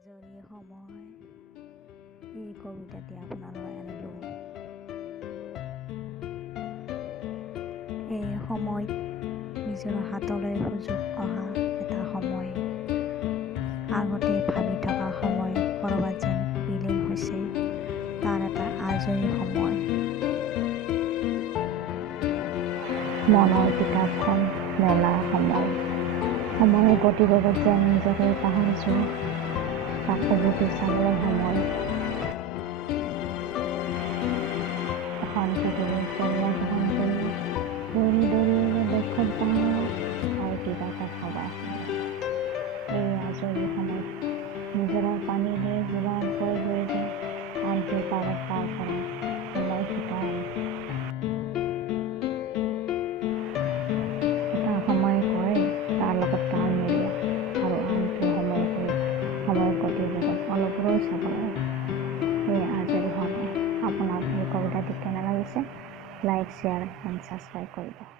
আজৰি সময় এই কবিতাটি আপোনালৈ আনিলোঁ। এই সময়ত নিজৰ হাতলৈ সুযোগ অহা এটা সময়, আগতে ভাবি থকা সময় ক'ৰবাত যেন বিলীন হৈছে, তাৰ এটা আজৰি সময়। মনৰ কিতাপখন মেলাৰ সময়, সময়ৰ গতিবেগত যেন নিজকে পাহৰিছোঁ, তাক উভতি চাবলৈ সময়। অশান্তি বুলি কেৰিয়াৰ গ্ৰহণ কৰি দৌৰি দৌৰি দেশত যাওঁ আৰু কিবা এটা ভবা সময়। এই আজৰি সময়ত নিজৰ পানীৰে যোগান কৰি যে আনকি পাৰত পাৰ কৰা ওলাই শিকায়। এটা সময় কয় তাৰ লগত তাল মিলোৱা, আৰু আনটো সময় কৈ সময়ৰ গতিবেগত অলপ ৰৈ চাব লাগে। এই আজৰি সময়। আপোনাৰ এই কবিতাটি কেনে লাগিছে? লাইক, শ্বেয়াৰ এণ্ড ছাবস্ক্ৰাইব কৰিব।